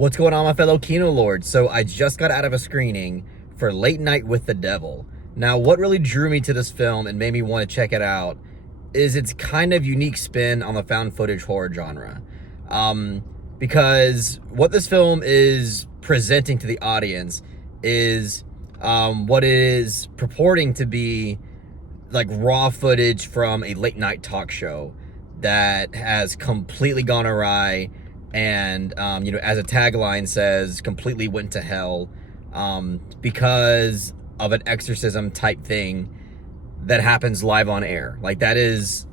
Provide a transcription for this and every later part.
What's going on, my fellow Kino Lords? So I just got out of a screening for Late Night with the Devil. Now, what really drew me to this film and made me want to check it out is its kind of unique spin on the found footage horror genre. Because what this film is presenting to the audience is what is purporting to be like raw footage from a late night talk show that has completely gone awry and, as a tagline says, completely went to hell because of an exorcism type thing that happens live on air. Like that is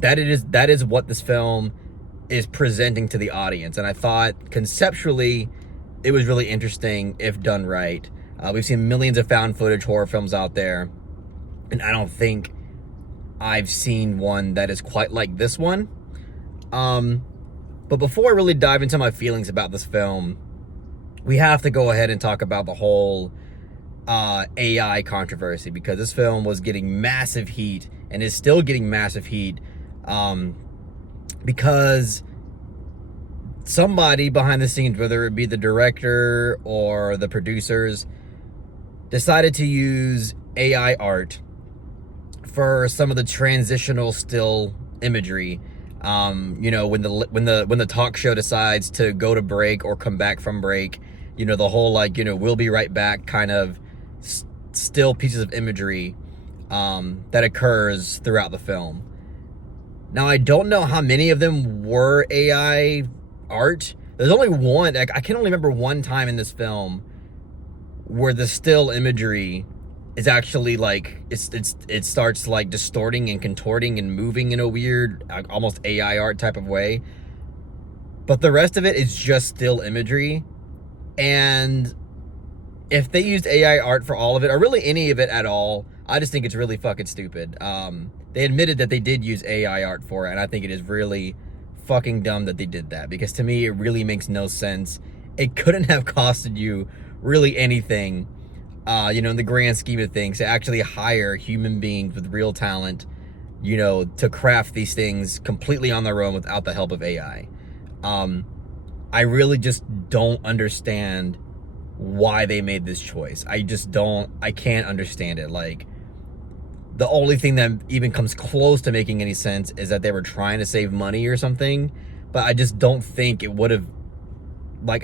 what this film is presenting to the audience. And I thought conceptually it was really interesting if done right. We've seen millions of found footage horror films out there, and I don't think I've seen one that is quite like this one. But before I really dive into my feelings about this film, we have to go ahead and talk about the whole AI controversy, because this film was getting massive heat and is still getting massive heat because somebody behind the scenes, whether it be the director or the producers, decided to use AI art for some of the transitional still imagery. When the talk show decides to go to break or come back from break, the whole we'll be right back kind of still pieces of imagery that occurs throughout the film. Now, I don't know how many of them were AI art. There's only one. I can only remember one time in this film where the still imagery is actually it starts like distorting and contorting and moving in a weird, almost AI art type of way. But the rest of it is just still imagery. And if they used AI art for all of it, or really any of it at all, I just think it's really fucking stupid. They admitted that they did use AI art for it, and I think it is really fucking dumb that they did that, because to me it really makes no sense. It couldn't have costed you really anything, in the grand scheme of things, to actually hire human beings with real talent, to craft these things completely on their own without the help of AI. I really just don't understand why they made this choice. I can't understand it. Like, the only thing that even comes close to making any sense is that they were trying to save money or something, but I just don't think it would have,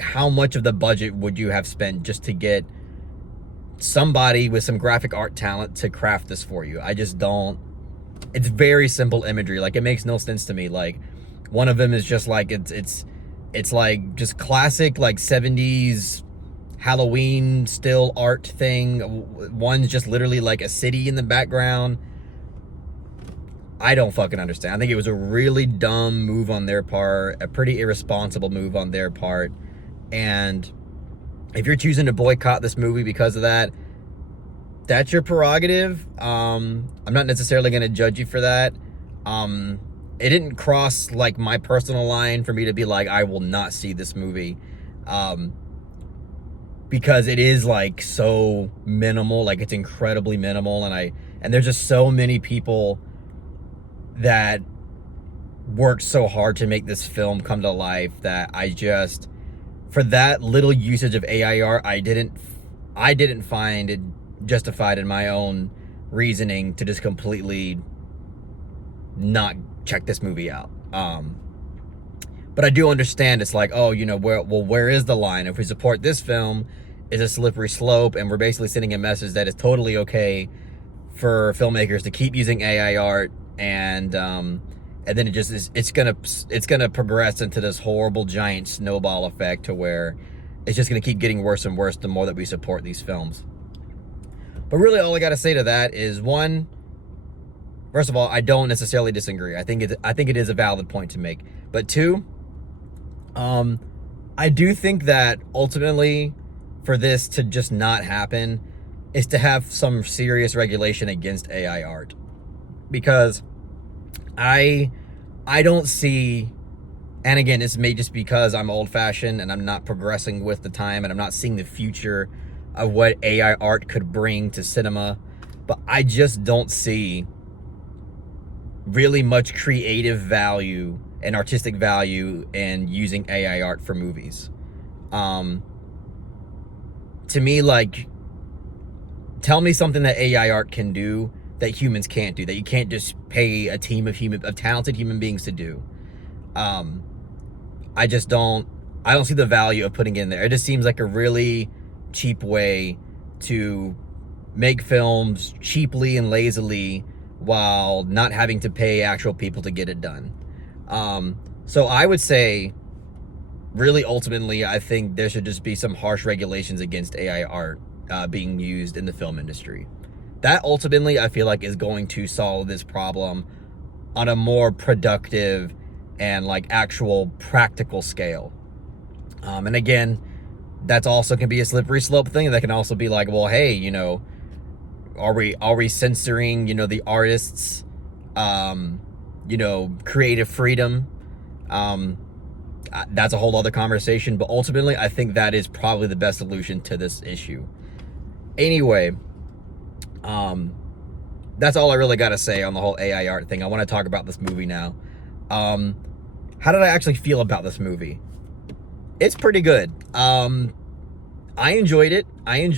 how much of the budget would you have spent just to get somebody with some graphic art talent to craft this for you? I just don't. It's very simple imagery. It makes no sense to me. One of them is just it's like just classic 70s Halloween still art thing. One's just literally like a city in the background. I don't fucking understand. I think it was a really dumb move on their part, a pretty irresponsible move on their part. And if you're choosing to boycott this movie because of that, that's your prerogative. I'm not necessarily going to judge you for that. It didn't cross my personal line for me to be I will not see this movie. Because it is so minimal, it's incredibly minimal, and there's just so many people that worked so hard to make this film come to life that for that little usage of AI art, I didn't find it justified in my own reasoning to just completely not check this movie out. But I do understand it's where is the line? If we support this film, it's a slippery slope, and we're basically sending a message that it's totally okay for filmmakers to keep using AI art, and then it's gonna progress into this horrible giant snowball effect to where it's just gonna keep getting worse and worse the more that we support these films. But really, all I gotta say to that is, one, first of all, I don't necessarily disagree. I think it is a valid point to make. But two, I do think that ultimately, for this to just not happen, is to have some serious regulation against AI art. Because I don't see, and again, this may just because I'm old-fashioned and I'm not progressing with the time and I'm not seeing the future of what AI art could bring to cinema, but I just don't see really much creative value and artistic value in using AI art for movies. Um, to me, like, tell me something that AI art can do that humans can't do, that you can't just pay a team of talented human beings to do. Um, I just don't, I don't see the value of putting it in there. It just seems like a really cheap way to make films cheaply and lazily while not having to pay actual people to get it done. So I would say, really, ultimately, I think there should just be some harsh regulations against AI art being used in the film industry. That ultimately, I feel like, is going to solve this problem on a more productive and like actual practical scale. And again, that's also can be a slippery slope thing. That can also be like, well, hey, are we censoring, the artists, creative freedom? That's a whole other conversation. But ultimately, I think that is probably the best solution to this issue. Anyway, that's all I really got to say on the whole AI art thing. I want to talk about this movie now. How did I actually feel about this movie? It's pretty good. I enjoyed it. I'm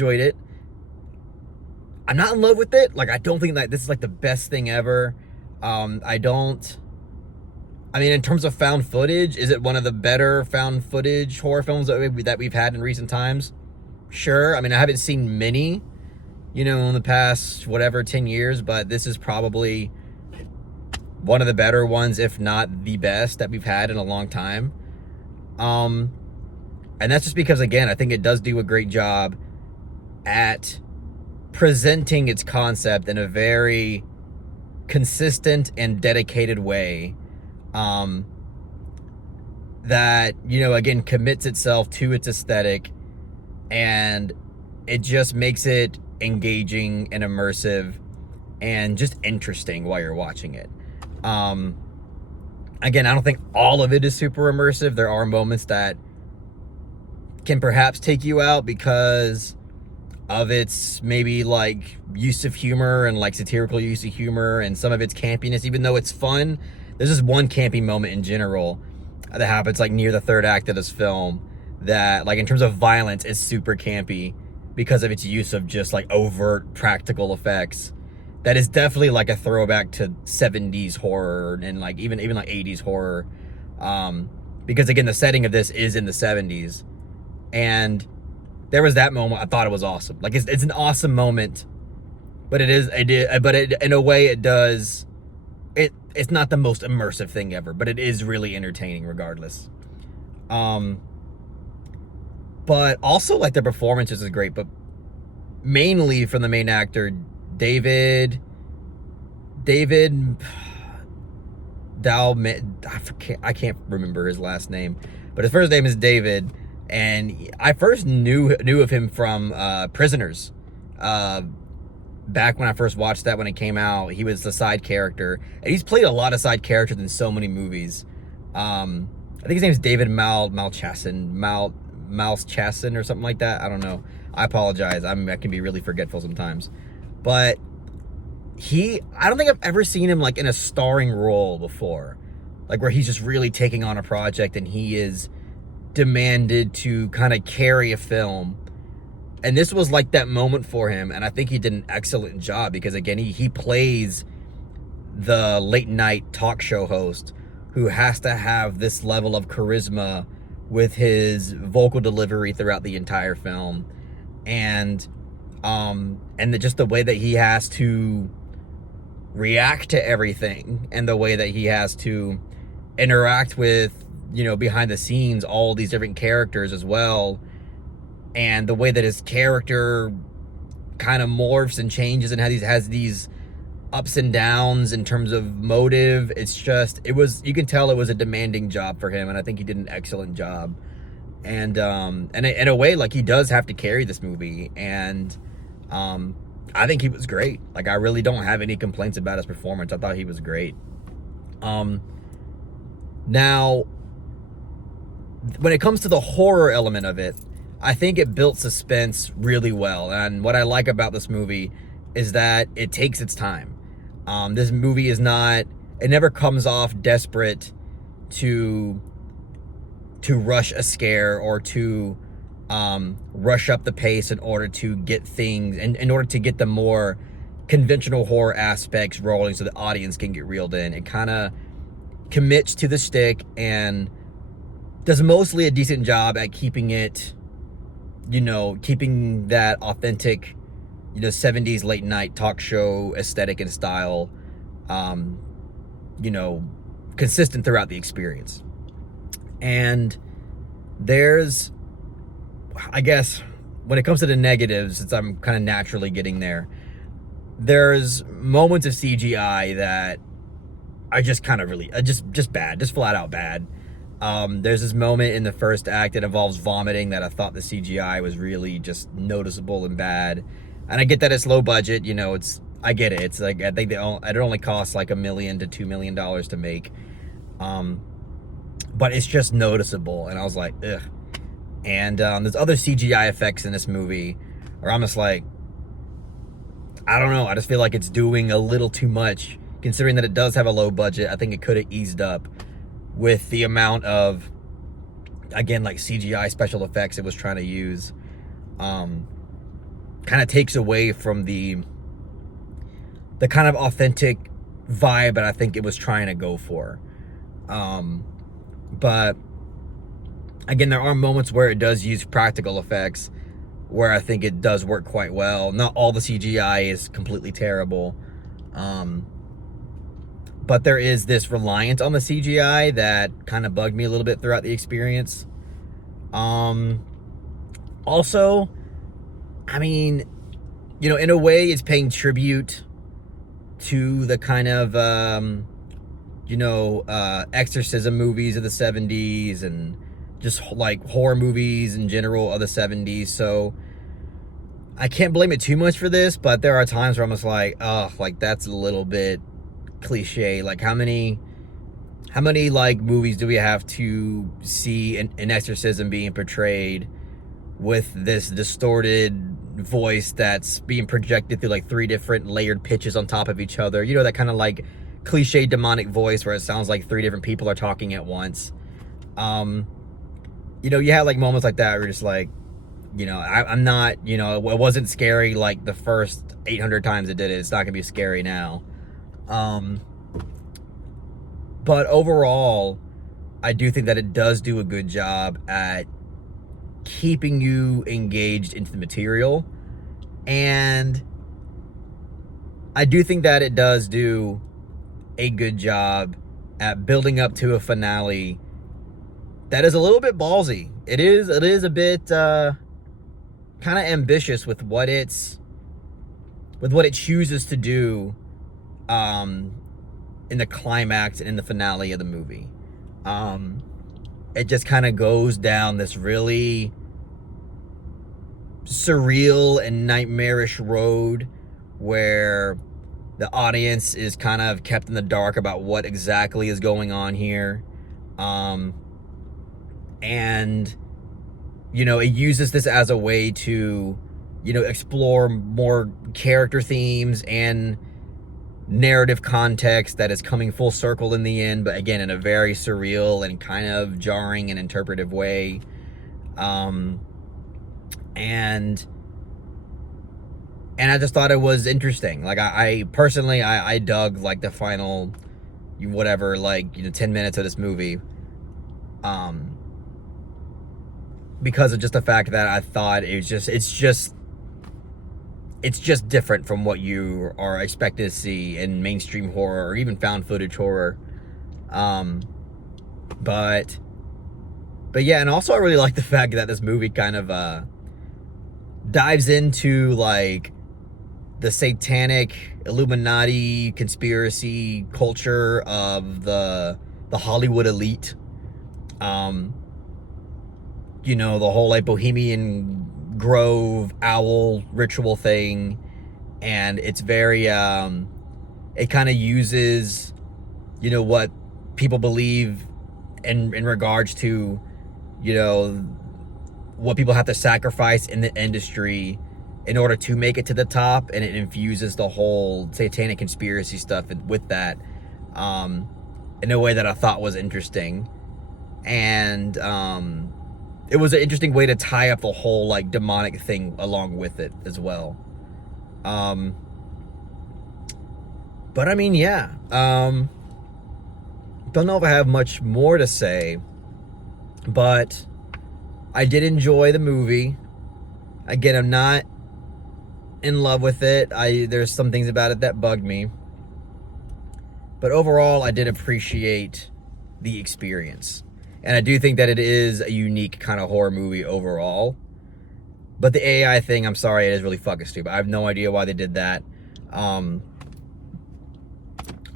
not in love with it. Like, I don't think that this is like the best thing ever. In terms of found footage, is it one of the better found footage horror films that we've had in recent times? Sure. I haven't seen many, in the past, 10 years, but this is probably one of the better ones, if not the best, that we've had in a long time. And that's just because, again, I think it does do a great job at presenting its concept in a very consistent and dedicated way, that, again, commits itself to its aesthetic, and it just makes it engaging and immersive and just interesting while you're watching it. Again, I don't think all of it is super immersive. There are moments that can perhaps take you out because of its maybe like use of humor and like satirical use of humor, and some of its campiness, even though it's fun. There's just one campy moment in general that happens like near the third act of this film that, like, in terms of violence, is super campy because of its use of just like overt practical effects. That is definitely like a throwback to 70s horror and like even like 80s horror, because again, the setting of this is in the 70s, and there was that moment. I thought it was awesome. Like, it's an awesome moment, but in a way, it's not the most immersive thing ever, but it is really entertaining regardless. But also, like, the performances is great, but mainly from the main actor, David I can't remember his last name, but his first name is David, and I first knew of him from Prisoners. Back when I first watched that, when it came out, he was the side character, and he's played a lot of side characters in so many movies. I think his name is David Malchassin or something like that. I don't know. I apologize. I can be really forgetful sometimes, but I don't think I've ever seen him like in a starring role before, like where he's just really taking on a project and he is demanded to kind of carry a film. And this was like that moment for him, and I think he did an excellent job because, again, he plays the late night talk show host who has to have this level of charisma with his vocal delivery throughout the entire film, and just the way that he has to react to everything, and the way that he has to interact with, behind the scenes, all these different characters as well. And the way that his character kind of morphs and changes and has these ups and downs in terms of motive. You can tell it was a demanding job for him, and I think he did an excellent job. And in a way, like, he does have to carry this movie, and I think he was great. Like, I really don't have any complaints about his performance. I thought he was great. Now, when it comes to the horror element of it, I think it built suspense really well. And what I like about this movie is that it takes its time. This movie it never comes off desperate to rush a scare or to rush up the pace in order to get things, and in order to get the more conventional horror aspects rolling so the audience can get reeled in. It kind of commits to the stick and does mostly a decent job at keeping it, keeping that authentic, 70s late night talk show aesthetic and style, consistent throughout the experience. And there's, I guess, when it comes to the negatives, since I'm kind of naturally getting there, there's moments of CGI that are just kind of really, just bad, just flat out bad. There's this moment in the first act that involves vomiting that I thought the CGI was really just noticeable and bad. And I get that it's low budget, I get it. It's like, I think it only costs like $1 million to $2 million to make. But it's just noticeable. And I was like, ugh. And there's other CGI effects in this movie where I'm just like, I don't know. I just feel like it's doing a little too much, considering that it does have a low budget. I think it could have eased up with the amount of, again, like CGI special effects it was trying to use. Kind of takes away from the kind of authentic vibe that I think it was trying to go for. But again, there are moments where it does use practical effects where I think it does work quite well. Not all the CGI is completely terrible. But there is this reliance on the CGI that kind of bugged me a little bit throughout the experience. Also, I mean, in a way, it's paying tribute to the kind of, exorcism movies of the 70s and just like horror movies in general of the 70s. So I can't blame it too much for this, but there are times where I'm just like, oh, like that's a little bit cliche. Like how many like movies do we have to see an exorcism being portrayed with this distorted voice that's being projected through like 3 different layered pitches on top of each other? That kind of like cliche demonic voice where it sounds like 3 different people are talking at once. You had like moments like that where you're just like, I'm not, it wasn't scary like the first 800 times it did it. It's not gonna be scary now. But overall, I do think that it does do a good job at keeping you engaged into the material. And I do think that it does do a good job at building up to a finale that is a little bit ballsy. It is a bit kind of ambitious with what it chooses to do in the climax and in the finale of the movie. It just kind of goes down this really surreal and nightmarish road where the audience is kind of kept in the dark about what exactly is going on here. And it uses this as a way to explore more character themes and narrative context that is coming full circle in the end, but again in a very surreal and kind of jarring and interpretive way. And I just thought it was interesting. Like I personally dug like the final 10 minutes of this movie, because of just the fact that I thought it's just different from what you are expected to see in mainstream horror or even found footage horror. But yeah, and also I really like the fact that this movie kind of dives into like the satanic Illuminati conspiracy culture of the Hollywood elite. The whole like Bohemian Grove owl ritual thing, and it's very it kind of uses what people believe in regards to what people have to sacrifice in the industry in order to make it to the top, and it infuses the whole satanic conspiracy stuff with that in a way that I thought was interesting. and it was an interesting way to tie up the whole like demonic thing along with it as well. But I mean, yeah. Don't know if I have much more to say, but I did enjoy the movie. Again, I'm not in love with it. There's some things about it that bugged me. But overall, I did appreciate the experience. And I do think that it is a unique kind of horror movie overall. But the AI thing, I'm sorry, it is really fucking stupid. I have no idea why they did that.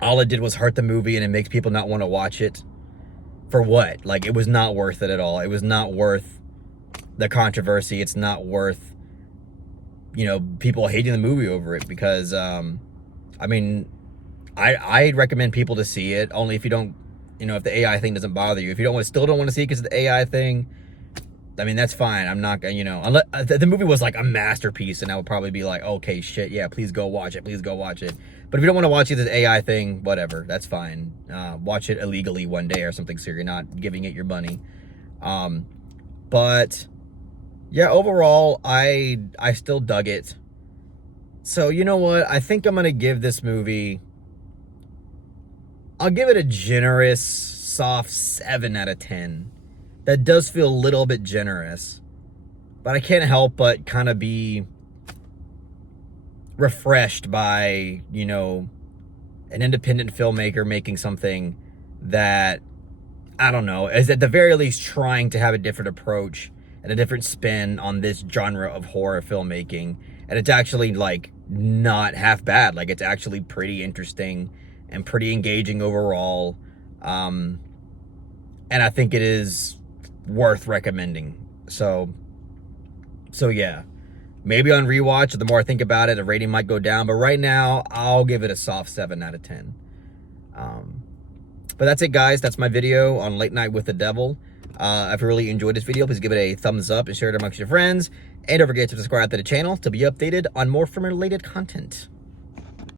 All it did was hurt the movie, and it makes people not want to watch it. For what? Like, it was not worth it at all. It was not worth the controversy. It's not worth, you know, people hating the movie over it. Because, I mean, I'd recommend people to see it, only if you don't, you know, if the AI thing doesn't bother you. If you still don't want to see it because of the AI thing, I mean, that's fine. I'm not gonna, you know, unless the movie was like a masterpiece, and I would probably be like, okay, shit, yeah, please go watch it. Please go watch it. But if you don't want to watch the AI thing, whatever, that's fine. Watch it illegally one day or something, so you're not giving it your money. But yeah, overall, I still dug it. So you know what? I think I'm gonna give this movie, I'll give it a generous, soft 7 out of 10. That does feel a little bit generous. But I can't help but kind of be refreshed by, you know, an independent filmmaker making something that, I don't know, is at the very least trying to have a different approach and a different spin on this genre of horror filmmaking. And it's actually, like, not half bad. Like, it's actually pretty interesting and pretty engaging overall. And I think it is worth recommending. So yeah. Maybe on rewatch, the more I think about it, the rating might go down. But right now, I'll give it a soft 7 out of 10. But that's it, guys. That's my video on Late Night with the Devil. If you really enjoyed this video, please give it a thumbs up and share it amongst your friends. And don't forget to subscribe to the channel to be updated on more film-related content.